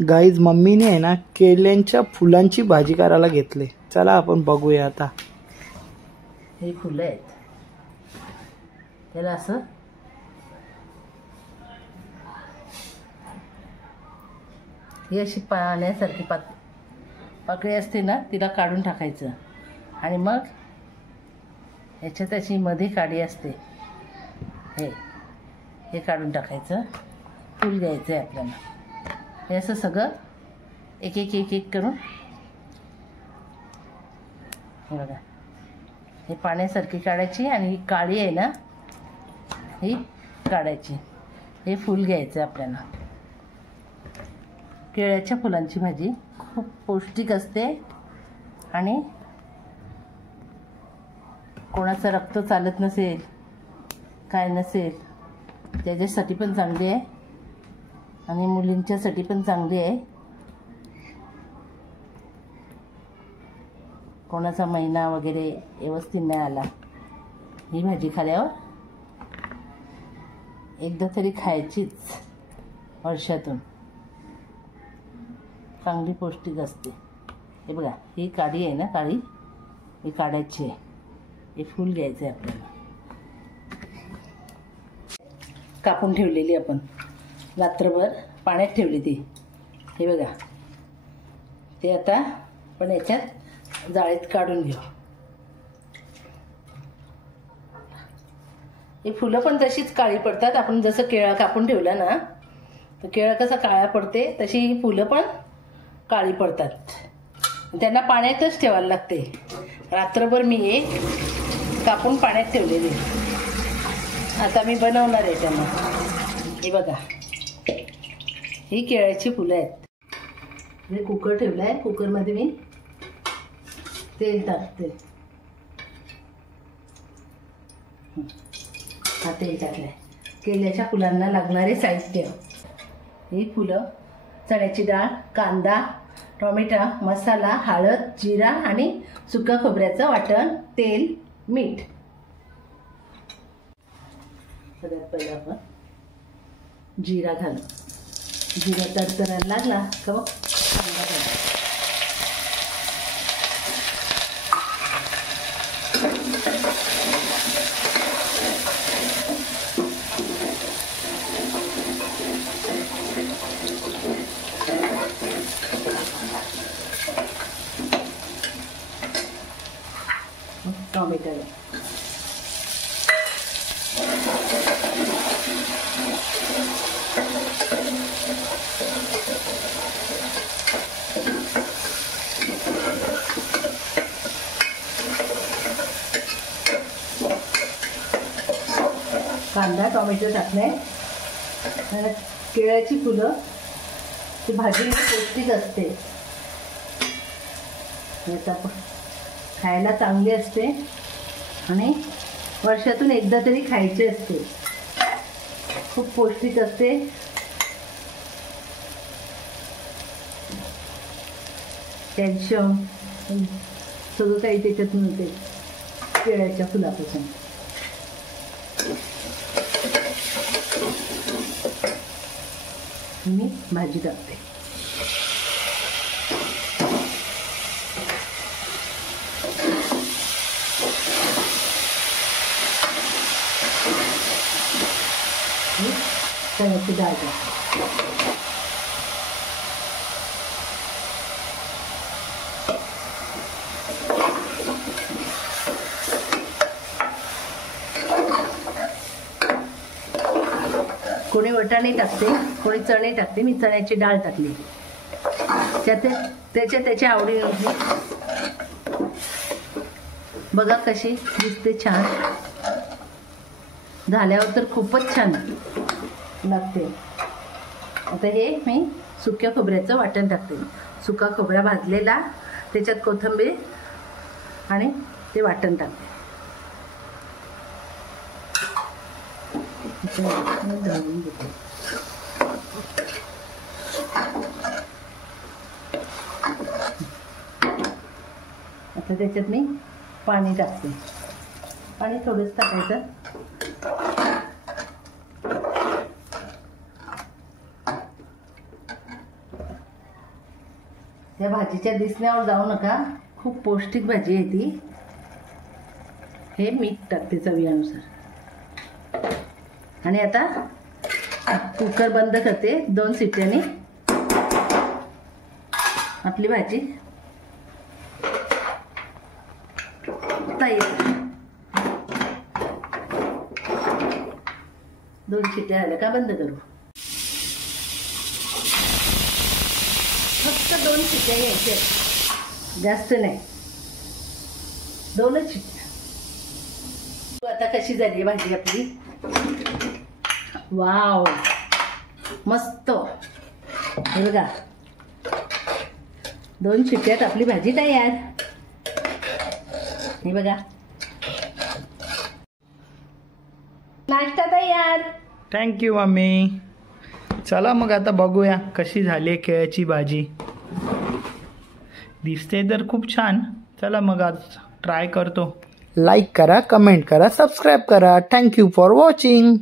Guys मम्मीने आहे ना केल्यांच्या फुलांची भाजी करायला घेतले. चला आपण बघूया आता. हे फुलं आहेत, त्याला असं ही अशी पाण्यासारखी पाकळी असते ना, तिला काढून टाकायचं आणि मग ह्याच्यात अशी मध्ये काडी असते, हे काढून टाकायचं. फूल घ्यायचं आहे आपल्याला. हे असं सगळं एक एक एक एक करून बघा, हे पाण्यासारखी काढायची आणि ही काळी आहे ना ही काढायची. हे फूल घ्यायचं आहे आपल्याला. केळ्याच्या फुलांची भाजी खूप पौष्टिक असते आणि कोणाचं रक्त चालत नसेल, काय नसेल, त्याच्यासाठी पण चांगली आहे आणि मुलींच्यासाठी पण चांगली आहे. कोणाचा महिना वगैरे व्यवस्थित नाही आला, ही भाजी खाल्यावर एकदा तरी खायचीच वर्षातून. चांगली पौष्टिक असते. हे बघा, ही काडी आहे ना, काळी ही काढायची आहे. हे फूल घ्यायचं आहे आपल्याला. कापून ठेवलेली आपण रात्रभर पाण्यात ठेवली ती. हे बघा, ते आता आपण याच्यात जाळीत काढून घेऊ. ही फुलं पण तशीच काळी पडतात. आपण जसं केळा कापून ठेवला ना, तर केळा कसा काळा पडते तशी ही फुलं पण काळी पडतात. त्यांना पाण्यातच ठेवायला लागते. रात्रभर मी हे कापून पाण्यात ठेवलेले. आता मी बनवणार आहे त्यांना. हे बघा, ही केळ्याची फुलं आहेत. मी कुकर ठेवला आहे. कुकरमध्ये मी तेल टाकते. हा तेल टाकलं आहे. केळ्याच्या फुलांना लागणारे साहित्य: ही फुलं, चण्याची डाळ, कांदा, टोमॅटो, मसाला, हळद, जिरा आणि सुका खोबऱ्याचं वाटण, तेल, मीठ. सगळ्यात पहिलं आपण जिरा घालू. जिरा तडतडायला लागला का मग कांदा घालू. टोमॅटो कांदा टोमॅटो टाकले. केळ्याची फुलं ती भाजी पौष्टिक असते. खायला चांगली असते आणि वर्षातून एकदा तरी खायची असते. खूप पौष्टिक असते. कॅल्शियम सगळं काही त्याच्यात मिळते केळ्याच्या फुलापासून. मी भाजी टाकते. चण्याची डाळ टाकते. कोणी वटाणे टाकते, कोणी चणे टाकते. मी चण्याची डाळ टाकली. त्याच्या आवडीनुसार. बघा कशी दिसते, छान झाल्यावर तर खूपच छान लागते. आता हे मी सुक्या खोबऱ्याचं वाटण टाकते. सुका खोबरा भाजलेला, त्याच्यात कोथिंबीर आणि ते वाटण टाकते. आता त्याच्यात मी पाणी टाकते. पाणी थोडंच टाकायचं. त्या भाजीच्या दिसण्यावर जाऊ नका, खूप पौष्टिक भाजी आहे ती. हे मीठ टाकते चवीनुसार. आणि आता कुकर बंद करते. 2 शिट्ट्याने आपली भाजी तयार. 2 शिट्ट्या झाल्या का बंद करू. फक्त 2 शिट्ट्या घ्यायच्या, जास्त नाही. 2च शिट्ट्या. आता कशी झाली भाजी आपली. वाव, मस्त. हे बघा, 2 शिट्ट्यात आपली भाजी तयार. हे बघा, नाश्ता तयार. Thank you mummy. चला मग आता बघूया कशी झाली केळ्याची भाजी. दिसते तर खूप छान. चला मग आज ट्राय करतो. लाईक करा, कमेंट करा, सबस्क्राईब करा. Thank you for watching.